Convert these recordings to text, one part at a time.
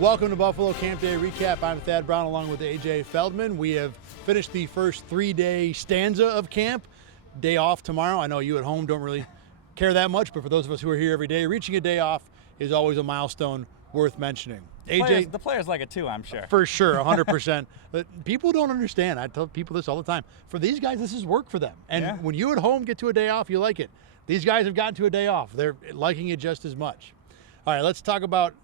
Welcome to Buffalo Campday Recap. I'm Thad Brown along with AJ Feldman. We have finished the first 3-day stanza of camp. Day off tomorrow. I know you at home don't really care that much, but for those of us who are here every day, reaching a day off is always a milestone worth mentioning. AJ, the players like it too, I'm sure. For sure, 100%. But people don't understand. I tell people this all the time. For these guys, this is work for them. And when you at home get to a day off, you like it. These guys have gotten to a day off. They're liking it just as much. All right, let's talk about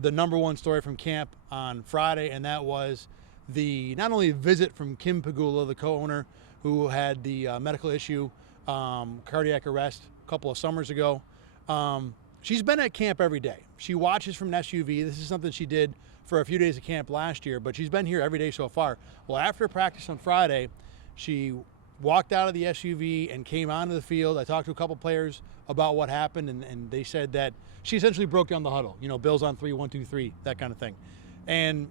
the number one story from camp on Friday, and that was the not only visit from Kim Pegula, the co-owner who had the medical issue, cardiac arrest a couple of summers ago. She's been at camp every day. She watches from an SUV. This is something she did for a few days of camp last year, but she's been here every day so far. Well, after practice on Friday, she walked out of the SUV and came onto the field. I talked to a couple players about what happened, and they said that she essentially broke down the huddle. You know, Bills on 3, 1, 2, 3, that kind of thing. And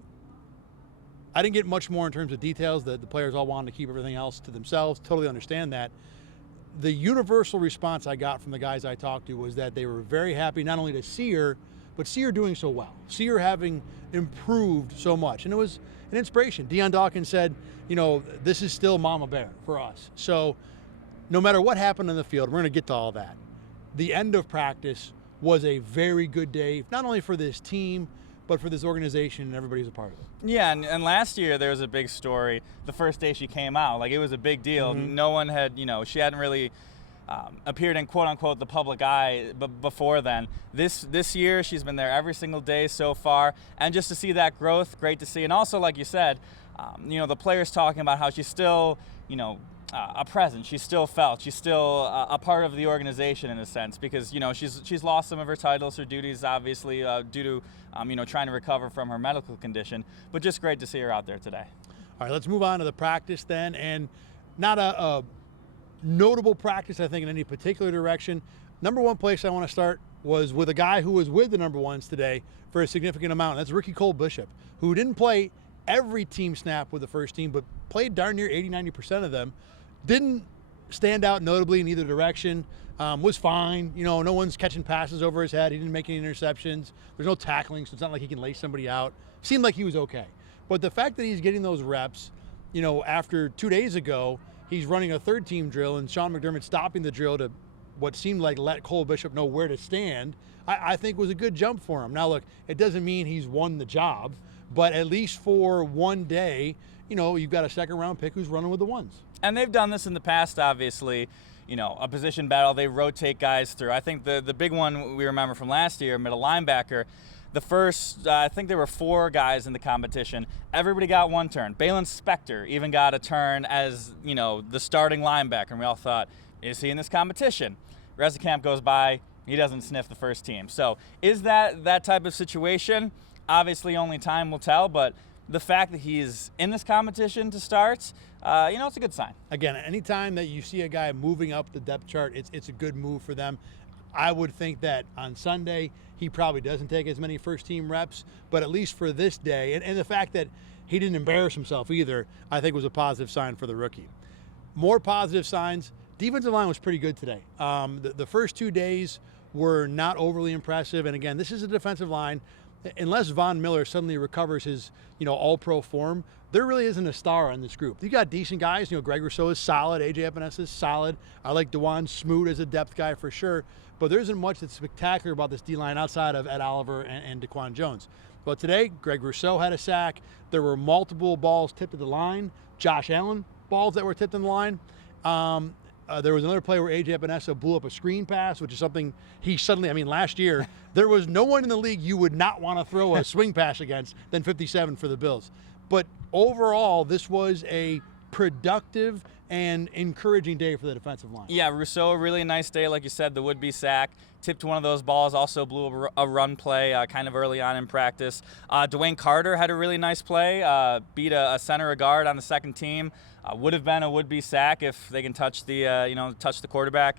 I didn't get much more in terms of details. The players all wanted to keep everything else to themselves. Totally understand that. The universal response I got from the guys I talked to was that they were very happy not only to see her, but see her doing so well, see her having improved so much. And it was an inspiration. Deion Dawkins said, you know, this is still Mama Bear for us. So no matter what happened on the field, we're going to get to all that. The end of practice was a very good day, not only for this team, but for this organization and everybody who's a part of it. Yeah, and last year there was a big story the first day she came out. Like, it was a big deal. Mm-hmm. No one had, you know, she hadn't really appeared in quote-unquote the public eye before then. This year she's been there every single day so far, and just to see that growth, great to see. And also, like you said, you know, the players talking about how she's still, you know, a presence. She's still felt. She's still a part of the organization in a sense, because, you know, she's lost some of her titles, her duties, obviously, due to you know, trying to recover from her medical condition. But just great to see her out there today. All right, let's move on to the practice then, and not a notable practice, I think, in any particular direction. Number one place I want to start was with a guy who was with the number ones today for a significant amount. That's Ricky Cole Bishop, who didn't play every team snap with the first team, but played darn near 80-90% of them. Didn't stand out notably in either direction, was fine. You know, no one's catching passes over his head. He didn't make any interceptions. There's no tackling, so it's not like he can lay somebody out. Seemed like he was okay. But the fact that he's getting those reps, you know, after 2 days ago, he's running a third team drill and Sean McDermott stopping the drill to what seemed like let Cole Bishop know where to stand, I think was a good jump for him. Now, look, it doesn't mean he's won the job, but at least for one day, you know, you've got a second round pick who's running with the ones. And they've done this in the past, obviously. You know, a position battle, they rotate guys through. I think the big one we remember from last year, middle linebacker, the first, I think there were 4 guys in the competition. Everybody got one turn. Balin Spector even got a turn as, you know, the starting linebacker. And we all thought, is he in this competition? As the camp goes by, he doesn't sniff the first team. So is that type of situation? Obviously only time will tell, but the fact that he's in this competition to start, you know, it's a good sign. Again, anytime that you see a guy moving up the depth chart, it's a good move for them. I would think that on Sunday, he probably doesn't take as many first-team reps, but at least for this day, and the fact that he didn't embarrass himself either, I think was a positive sign for the rookie. More positive signs, defensive line was pretty good today. The first 2 days were not overly impressive, and again, this is a defensive line. Unless Von Miller suddenly recovers his, you know, all-pro form, there really isn't a star on this group. You got decent guys. You know, Greg Rousseau is solid. AJ Epinesa is solid. I like DeJuan Smoot as a depth guy for sure. But there isn't much that's spectacular about this D-line outside of Ed Oliver and Daquan Jones. But today, Greg Rousseau had a sack. There were multiple balls tipped at the line. Josh Allen balls that were tipped in the line. There was another play where AJ Epinesa blew up a screen pass, which is something he suddenly, I mean, last year, there was no one in the league you would not want to throw a swing pass against than 57 for the Bills. But overall, this was a productive and encouraging day for the defensive line. Yeah, Rousseau, a really nice day, like you said, the would-be sack. Tipped one of those balls, also blew a run play kind of early on in practice. Dwayne Carter had a really nice play, beat a center, a guard on the second team. Would have been a would-be sack if they can touch the, touch the quarterback.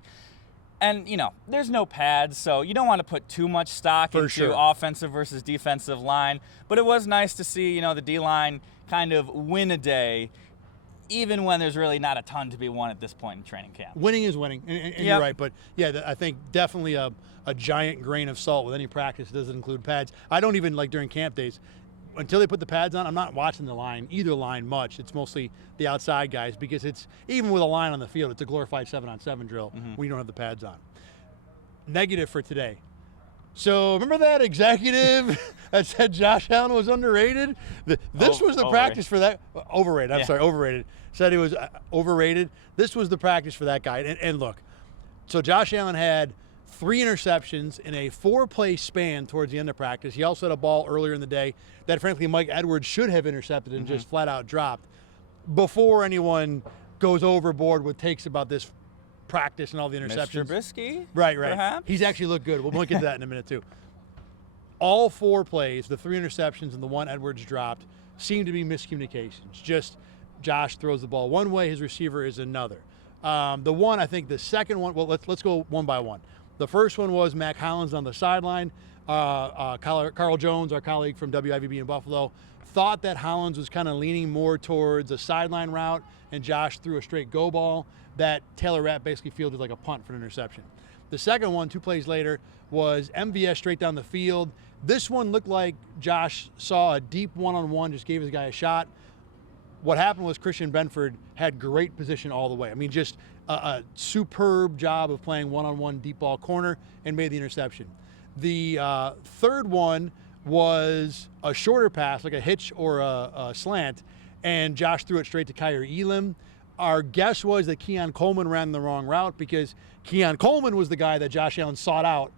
And, you know, there's no pads, so you don't want to put too much stock into offensive versus defensive line. But it was nice to see, you know, the D-line kind of win a day even when there's really not a ton to be won at this point in training camp. Winning is winning, and you're right. But yeah, I think definitely a giant grain of salt with any practice that doesn't include pads. I don't even, like during camp days, until they put the pads on, I'm not watching either line much. It's mostly the outside guys, because it's, even with a line on the field, it's a glorified 7-on-7 drill when you don't have the pads on. Negative for today. So remember that executive that said Josh Allen was underrated? This was the practice for that. Overrated. I'm sorry, overrated. Said he was overrated. This was the practice for that guy. And look, so Josh Allen had 3 interceptions in a 4-play span towards the end of practice. He also had a ball earlier in the day that, frankly, Mike Edwards should have intercepted and just flat out dropped. Before anyone goes overboard with takes about this practice and all the interceptions. Mr. Trubisky? Right. Perhaps? He's actually looked good. We'll get to that in a minute, too. All 4 plays, the 3 interceptions and the 1 Edwards dropped, seem to be miscommunications. Just Josh throws the ball one way, his receiver is another. The one, I think the second one, well, let's go one by one. The first one was Mac Hollins on the sideline. Carl Jones, our colleague from WIVB in Buffalo, thought that Hollins was kind of leaning more towards a sideline route, and Josh threw a straight go ball that Taylor Rapp basically fielded like a punt for an interception. The second one, 2 plays later, was MVS straight down the field. This one looked like Josh saw a deep one-on-one, just gave his guy a shot. What happened was Christian Benford had great position all the way. I mean, just a superb job of playing one-on-one deep ball corner and made the interception. The third one was a shorter pass, like a hitch or a slant, and Josh threw it straight to Kyer Elam. Our guess was that Keon Coleman ran the wrong route, because Keon Coleman was the guy that Josh Allen sought out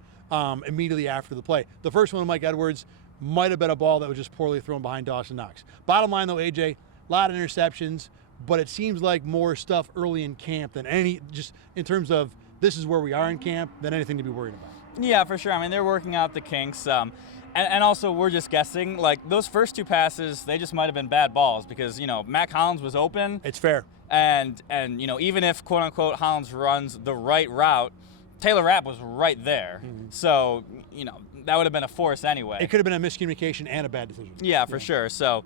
immediately after the play. The first one, Mike Edwards, might have been a ball that was just poorly thrown behind Dawson Knox. Bottom line, though, AJ, a lot of interceptions, but it seems like more stuff early in camp than just in terms of this is where we are in camp, than anything to be worried about. Yeah, for sure. I mean, they're working out the kinks. And also, we're just guessing. Like, those first 2 passes, they just might have been bad balls, because, Mac Hollins was open. It's fair. And even if, quote-unquote, Hollins runs the right route, Taylor Rapp was right there. So, that would have been a force anyway. It could have been a miscommunication and a bad decision. Yeah, for sure. So,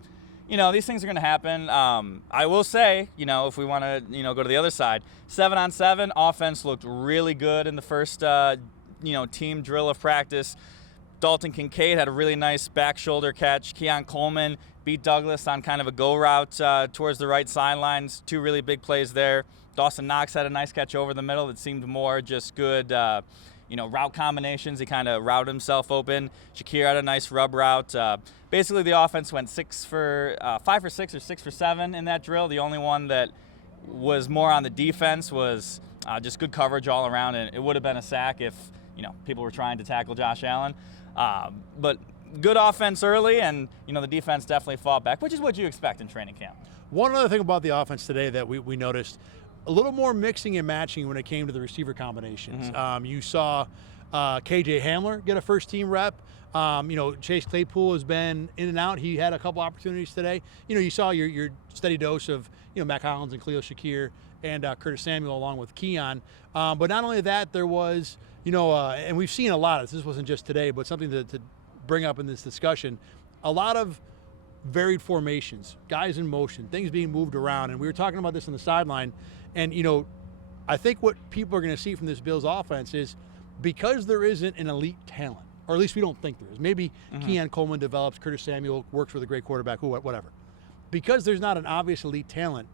these things are going to happen. I will say, if we want to, go to the other side, 7-on-7 offense looked really good in the first, team drill of practice. Dalton Kincaid had a really nice back shoulder catch. Keon Coleman beat Douglas on kind of a go route towards the right sidelines. 2 really big plays there. Dawson Knox had a nice catch over the middle that seemed more just good, route combinations. He kind of routed himself open. Shakir had a nice rub route. Basically, the offense went 5 for 6 or 6 for 7 in that drill. The only one that was more on the defense was just good coverage all around, and it would have been a sack if people were trying to tackle Josh Allen. But good offense early, and the defense definitely fought back, which is what you expect in training camp. One other thing about the offense today that we noticed, a little more mixing and matching when it came to the receiver combinations. You saw KJ Hamler get a first-team rep. Chase Claypool has been in and out. He had a couple opportunities today. You saw your steady dose of Mac Hollins and Khalil Shakir and Curtis Samuel along with Keon. But not only that, there was and we've seen a lot of this wasn't just today, but something to bring up in this discussion, a lot of varied formations, guys in motion, things being moved around. And we were talking about this on the sideline. And, I think what people are going to see from this Bills offense is, because there isn't an elite talent, or at least we don't think there is. Maybe Keon Coleman develops, Curtis Samuel works with a great quarterback, whatever. Because there's not an obvious elite talent,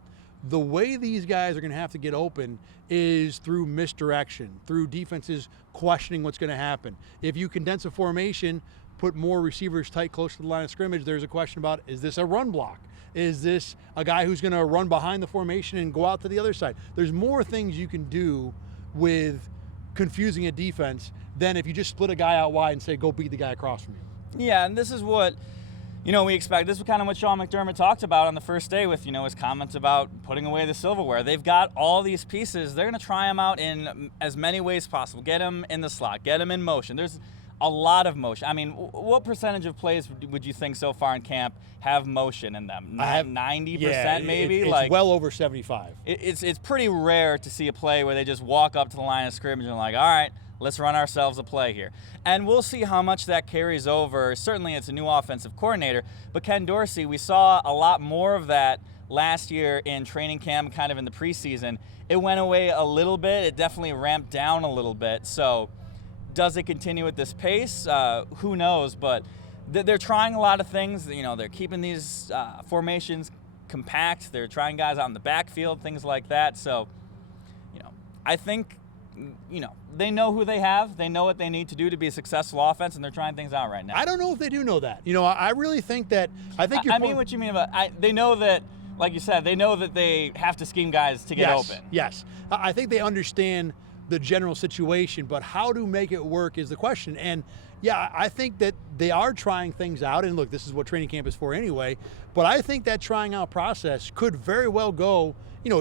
the way these guys are going to have to get open is through misdirection, through defenses questioning what's going to happen. If you condense a formation, put more receivers tight close to the line of scrimmage, there's a question about, is this a run block? Is this a guy who's going to run behind the formation and go out to the other side? There's more things you can do with confusing a defense than if you just split a guy out wide and say, go beat the guy across from you. Yeah, and this is what we expect. This is kind of what Sean McDermott talked about on the first day with, his comments about putting away the silverware. They've got all these pieces. They're going to try them out in as many ways possible. Get them in the slot. Get them in motion. There's a lot of motion. I mean, what percentage of plays would you think so far in camp have motion in them? 90% maybe? It's well over 75. It's pretty rare to see a play where they just walk up to the line of scrimmage and like, all right, let's run ourselves a play here. And we'll see how much that carries over. Certainly it's a new offensive coordinator, but Ken Dorsey, we saw a lot more of that last year in training camp, kind of in the preseason, it went away a little bit. It definitely ramped down a little bit. So does it continue at this pace? Who knows? But they're trying a lot of things. They're keeping these formations compact. They're trying guys out in the backfield, things like that. So, I think, they know who they have. They know what they need to do to be a successful offense, and they're trying things out right now. I don't know if they do know that. I really think that. I mean what you mean about. They know that, like you said, they know that they have to scheme guys to get open. Yes. I think they understand the general situation, but how to make it work is the question. And yeah, I think that they are trying things out. And look, this is what training camp is for anyway. But I think that trying out process could very well go,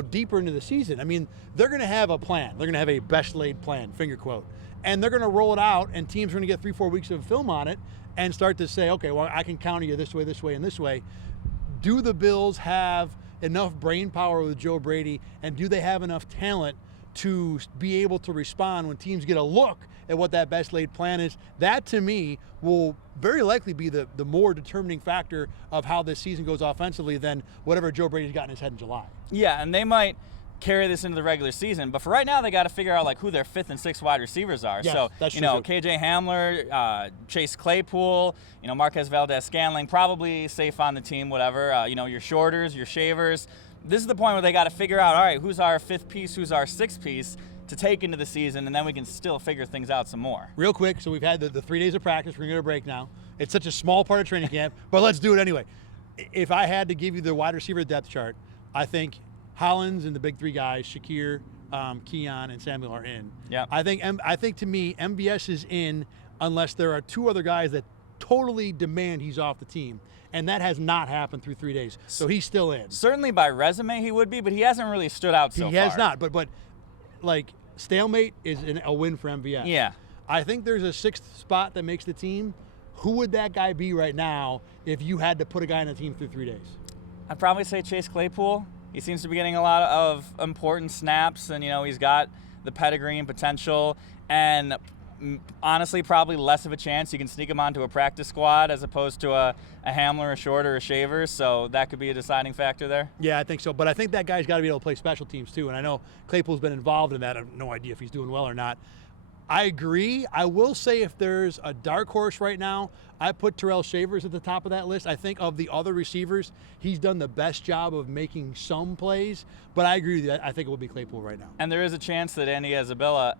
deeper into the season. I mean, they're going to have a plan. They're going to have a best laid plan, finger quote. And they're going to roll it out, and teams are going to get 3-4 weeks of film on it and start to say, okay, well, I can counter you this way, and this way. Do the Bills have enough brain power with Joe Brady, and do they have enough talent to be able to respond when teams get a look at what that best laid plan is? That, to me, will very likely be the more determining factor of how this season goes offensively than whatever Joe Brady's got in his head in July. Yeah, and they might carry this into the regular season, but for right now, they got to figure out who their 5th and 6th wide receivers are. Yes, so, that's true. KJ Hamler, Chase Claypool, Marquez Valdez-Scantling, probably safe on the team, whatever. Your shorters, your shavers. This is the point where they got to figure out, all right, who's our 5th piece, who's our 6th piece to take into the season, and then we can still figure things out some more. Real quick, so we've had the 3 days of practice. We're going to a break now. It's such a small part of training camp, but let's do it anyway. If I had to give you the wide receiver depth chart, I think Hollins and the big 3 guys, Shakir, Keon, and Samuel are in. Yeah. I think to me, MVS is in unless there are 2 other guys that totally demand he's off the team. And that has not happened through 3 days. So he's still in. Certainly by resume he would be, but he hasn't really stood out so far. He has not, but stalemate is a win for MVS. Yeah. I think there's a 6th spot that makes the team. Who would that guy be right now if you had to put a guy on the team through 3 days? I'd probably say Chase Claypool. He seems to be getting a lot of important snaps, and he's got the pedigree and potential, and honestly probably less of a chance you can sneak him onto a practice squad as opposed to a Hamler, a Short, or a Shaver, so that could be a deciding factor there. Yeah, I think so, but I think that guy's got to be able to play special teams too, and I know Claypool's been involved in that. I have no idea if he's doing well or not. I agree. I will say if there's a dark horse right now, I put Terrell Shavers at the top of that list. I think of the other receivers, he's done the best job of making some plays, but I agree with you. I think it would be Claypool right now. And there is a chance that Andy Isabella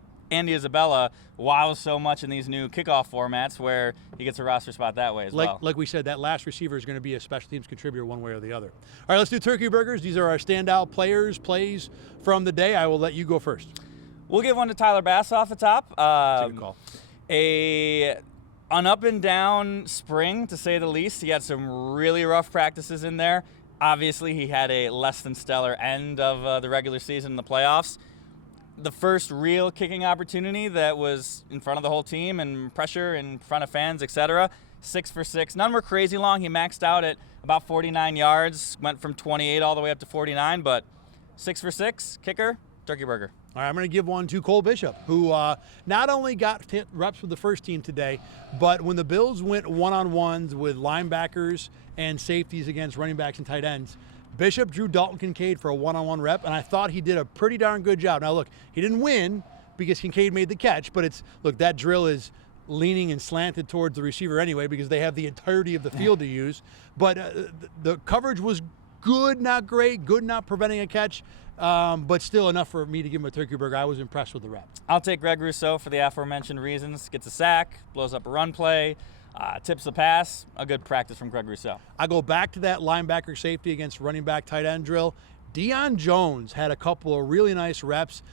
wows so much in these new kickoff formats where he gets a roster spot that way as well. Like we said, that last receiver is going to be a special teams contributor one way or the other. All right, let's do turkey burgers. These are our standout plays from the day. I will let you go first. We'll give one to Tyler Bass off the top. That's a good call. An up and down spring, to say the least. He had some really rough practices in there. Obviously, he had a less than stellar end of the regular season in the playoffs. The first real kicking opportunity that was in front of the whole team and pressure in front of fans, etc. 6 for 6. None were crazy long. He maxed out at about 49 yards, went from 28 all the way up to 49, but 6 for 6, kicker, turkey burger. All right, I'm going to give one to Cole Bishop, who not only got reps with the first team today, but when the Bills went one-on-ones with linebackers and safeties against running backs and tight ends, Bishop drew Dalton Kincaid for a one-on-one rep, and I thought he did a pretty darn good job. Now, look, he didn't win because Kincaid made the catch, but that drill is leaning and slanted towards the receiver anyway because they have the entirety of the field to use. But the coverage was good, not great, good, not preventing a catch, but still enough for me to give him a turkey burger. I was impressed with the rep. I'll take Greg Rousseau for the aforementioned reasons. Gets a sack, blows up a run play, tips the pass. A good practice from Greg Rousseau. I go back to that linebacker safety against running back tight end drill. Deion Jones had a couple of really nice reps.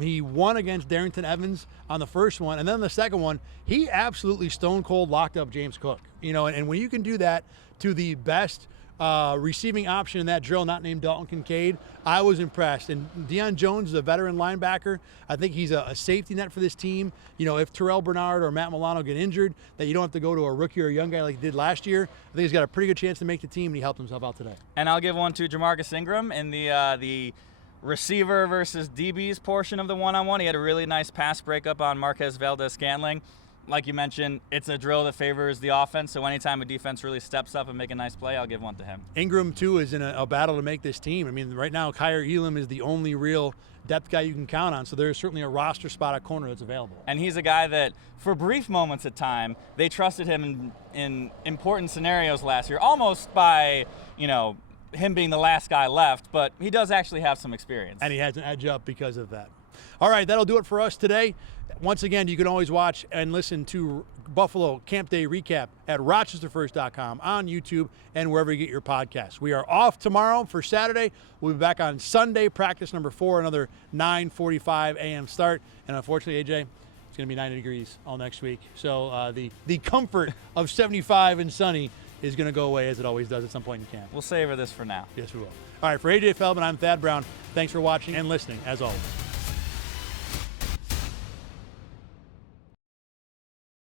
He won against Darrington Evans on the first one, and then the second one, he absolutely stone cold locked up James Cook. And when you can do that to the best receiving option in that drill, not named Dalton Kincaid, I was impressed. And Deion Jones is a veteran linebacker. I think he's a safety net for this team. If Terrell Bernard or Matt Milano get injured, that you don't have to go to a rookie or a young guy like he did last year. I think he's got a pretty good chance to make the team, and he helped himself out today. And I'll give one to Jamarcus Ingram in the receiver versus DBs portion of the one-on-one. He had a really nice pass breakup on Marquez Valdez-Scantling. like you mentioned, it's a drill that favors the offense. So anytime a defense really steps up and make a nice play, I'll give one to him. Ingram, too, is in a battle to make this team. I mean, right now, Kyer Elam is the only real depth guy you can count on. So there's certainly a roster spot at corner that's available. And he's a guy that, for brief moments at time, they trusted him in important scenarios last year, almost by, him being the last guy left. But he does actually have some experience. And he has an edge up because of that. All right, that'll do it for us today. Once again, you can always watch and listen to Buffalo Camp Day Recap at rochesterfirst.com, on YouTube, and wherever you get your podcasts. We are off tomorrow for Saturday. We'll be back on Sunday, practice number 4, another 9:45 a.m. start. And unfortunately, AJ, it's going to be 90 degrees all next week. So the comfort of 75 and sunny is going to go away, as it always does at some point in camp. We'll savor this for now. Yes, we will. All right, for AJ Feldman, I'm Thad Brown. Thanks for watching and listening, as always.